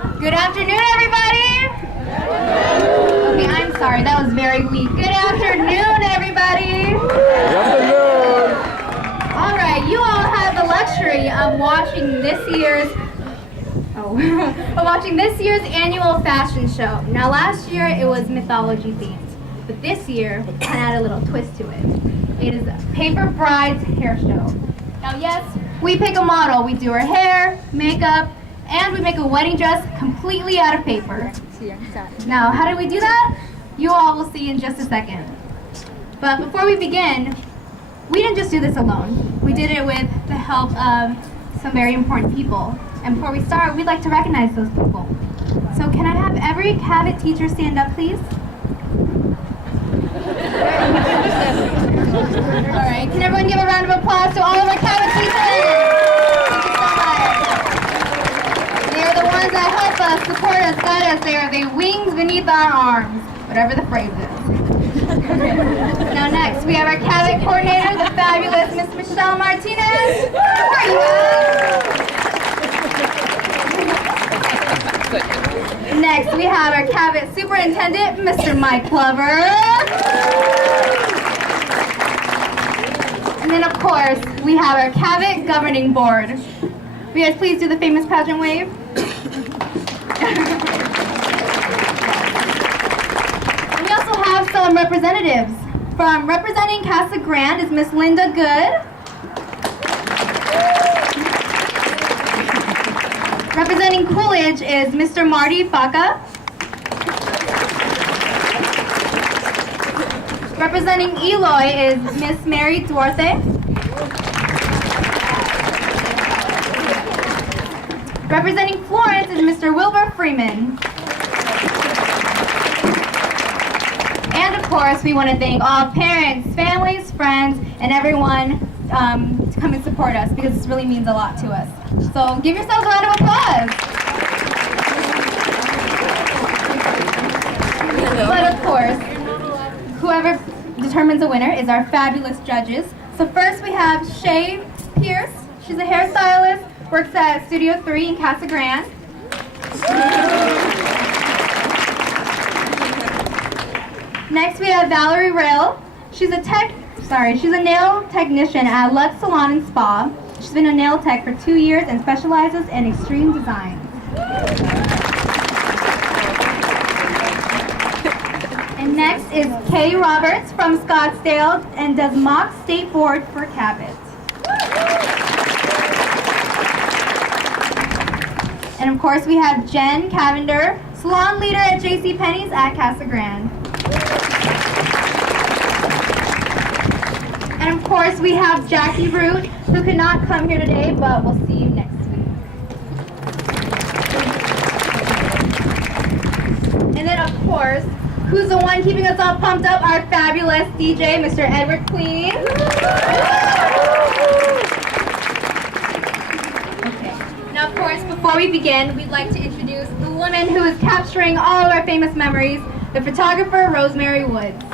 Good afternoon, everybody. Okay, I'm sorry, that was very weak. Good afternoon, everybody. Good afternoon. All right, you all have the luxury of watching this year's annual fashion show. Now, last year it was mythology themed, but this year I had a little twist to it. It is a Paper Bride's hair show. Now, yes, we pick a model. We do her hair, makeup, and we make a wedding dress completely out of paper. Now, how do we do that? You all will see in just a second. But before we begin, we didn't just do this alone. We did it with the help of some very important people. And before we start, we'd like to recognize those people. So can I have every Cavit teacher stand up, please? All right, can everyone give a round of applause to all of our Cavit teachers? Thank you so much. They are the ones that help us, support us, guide us. They are the wings beneath our arms, whatever the phrase is. Now next, we have our Cavit coordinator, the fabulous Miss Michelle Martinez. Where are you at? Next, we have our Cavit superintendent, Mr. Mike Glover. And then, of course, we have our Cavit governing board. Will you guys please do the famous pageant wave? And we also have some representatives. From representing Casa Grande is Miss Linda Good. Representing Coolidge is Mr. Marty Baca. Representing Eloy is Miss Mary Duarte. Representing Florence is Mr. Wilbur Freeman. And of course, we want to thank all parents, families, friends, and everyone to come and support us because this really means a lot to us. So give yourselves a round of applause. But of course, whoever determines the winner is our fabulous judges. So first we have Shay Pierce. She's a hairstylist, works at Studio 3 in Casa Grande. Next we have Valerie Rail. She's a nail technician at Lux Salon and Spa. She's been a nail tech for 2 years and specializes in extreme design. And next is Kay Roberts from Scottsdale and does mock state board for Cavit. And of course we have Jen Cavender, salon leader at JCPenney's at Casa Grande. And of course we have Jackie Root, who could not come here today, but we'll see you next week. And then of course, who's the one keeping us all pumped up? Our fabulous DJ, Mr. Edward Queen. Okay. Now of course, before we begin, we'd like to introduce the woman who is capturing all of our famous memories, the photographer, Rosemary Woods.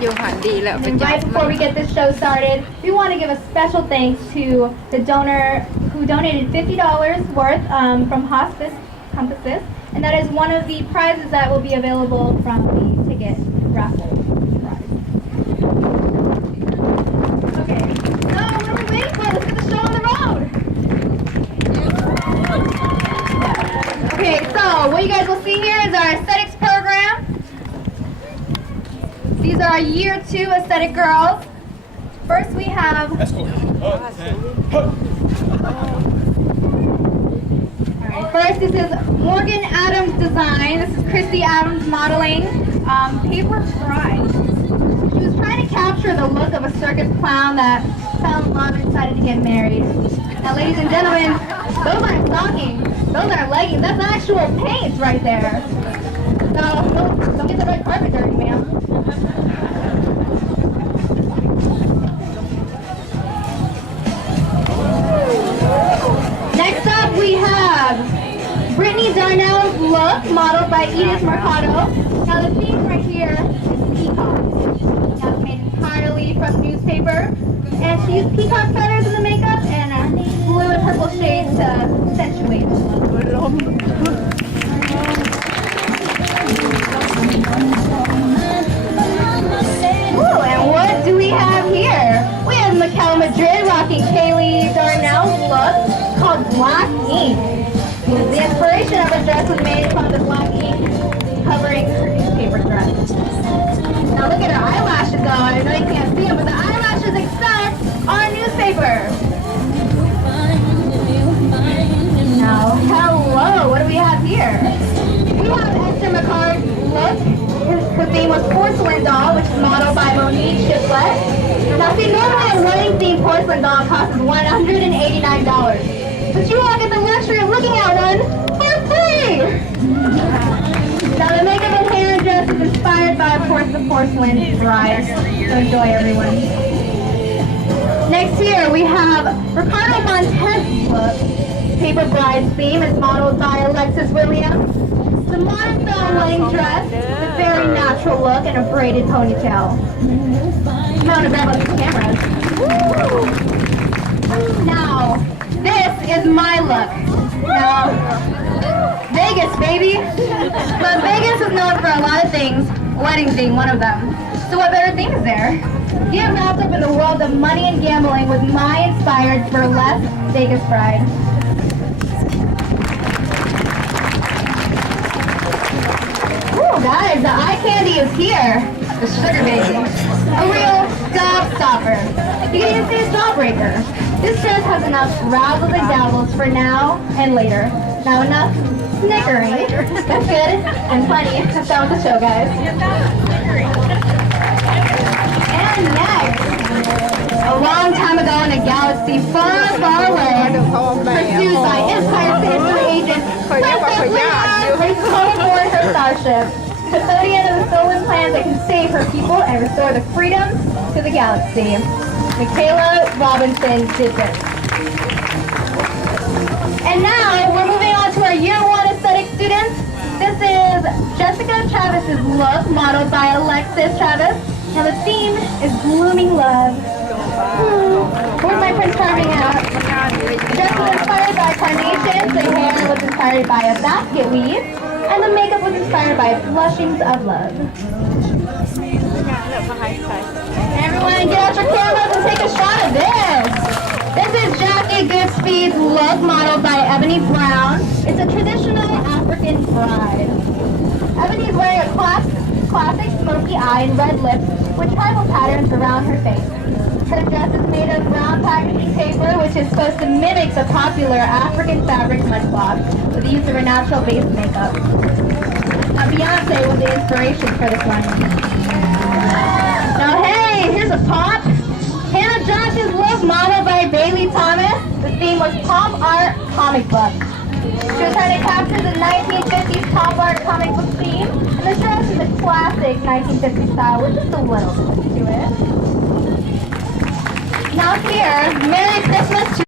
And right before we get this show started, we want to give a special thanks to the donor who donated $50 worth from Hospice Compasses, and that is one of the prizes that will be available from the ticket raffle prize. Okay, so what are we waiting for? Let's get the show on the road. Okay, so what you guys will see here is our aesthetics program. These are our year 2 aesthetic girls. First we have... Alright, first this is Morgan Adams Design. This is Christy Adams Modeling. Paper Bride. She was trying to capture the look of a circus clown that fell in love and decided to get married. Now ladies and gentlemen, those aren't stockings. Those aren't leggings. That's actual paint right there. So don't get the red carpet dirty, ma'am. Next up we have Brittany Darnell's look, modeled by Edith Mercado. Now the theme right here is peacocks. Now it's made entirely from newspaper. And she used peacock feathers in the makeup and blue and purple black ink. The inspiration of her dress was made from the black ink covering her newspaper dress. Now look at her eyelashes though. I know you can't see them, but the eyelashes excel our newspaper. Now, hello, what do we have here? We have Esther McCart's look. Her theme was porcelain doll, which is modeled by Monique Chiplet. Now see, normally a wedding themed porcelain doll costs $189. But you all get the luxury of looking at one for free! Now the makeup and hair and dress is inspired by, of course, the porcelain bride. So enjoy, everyone. Next here we have Ricardo Monte's look. Paper Bride's theme is modeled by Alexis Williams. The modern style wedding dress, a very natural look, and a braided ponytail. I'm going to grab up the cameras. Woo! Now, this is my look. Now, Vegas, baby. But Vegas is known for a lot of things, weddings being one of them. So what better thing is there? Get wrapped up in the world of money and gambling with my inspired burlesque Vegas bride. Ooh, guys, the eye candy is here. The sugar baby. A real gobstopper. You can even say a jawbreaker. This dress has enough razzles and dazzles for now and later. Now enough snickering. That's good. And plenty. That's down with the show, guys. And next, a long time ago in a galaxy far, far away, pursued by Empire State Agent Princess Leia raced home aboard her starship, custodian of the stolen plans that can save her people and restore the freedom to the galaxy. Michaela Robinson did this. And now we're moving on to our year one aesthetic students. This is Jessica Travis's look, modeled by Alexis Travis. Now the theme is blooming love. Where's my Prince Charming at? The dress was inspired by carnations, the hair was inspired by a basket weave, and the makeup was inspired by blushings of love. Everyone get out your cameras and take a shot of this. This is Jackie Goodspeed's look, modeled by Ebony Brown. It's a traditional African bride. Ebony's wearing a classic smoky eye and red lips with tribal patterns around her face. Her dress is made of brown packaging paper, which is supposed to mimic the popular African fabric mudcloth with the use of her natural base makeup. Now Beyonce was the inspiration for this one. Now hey, here's a pop. Hannah Josh's look, modeled by Bailey Thomas. The theme was pop art comic book. She was trying to capture the 1950s pop art comic book theme, and the dress is a classic 1950s style with just a little twist to it. Now here, Merry Christmas to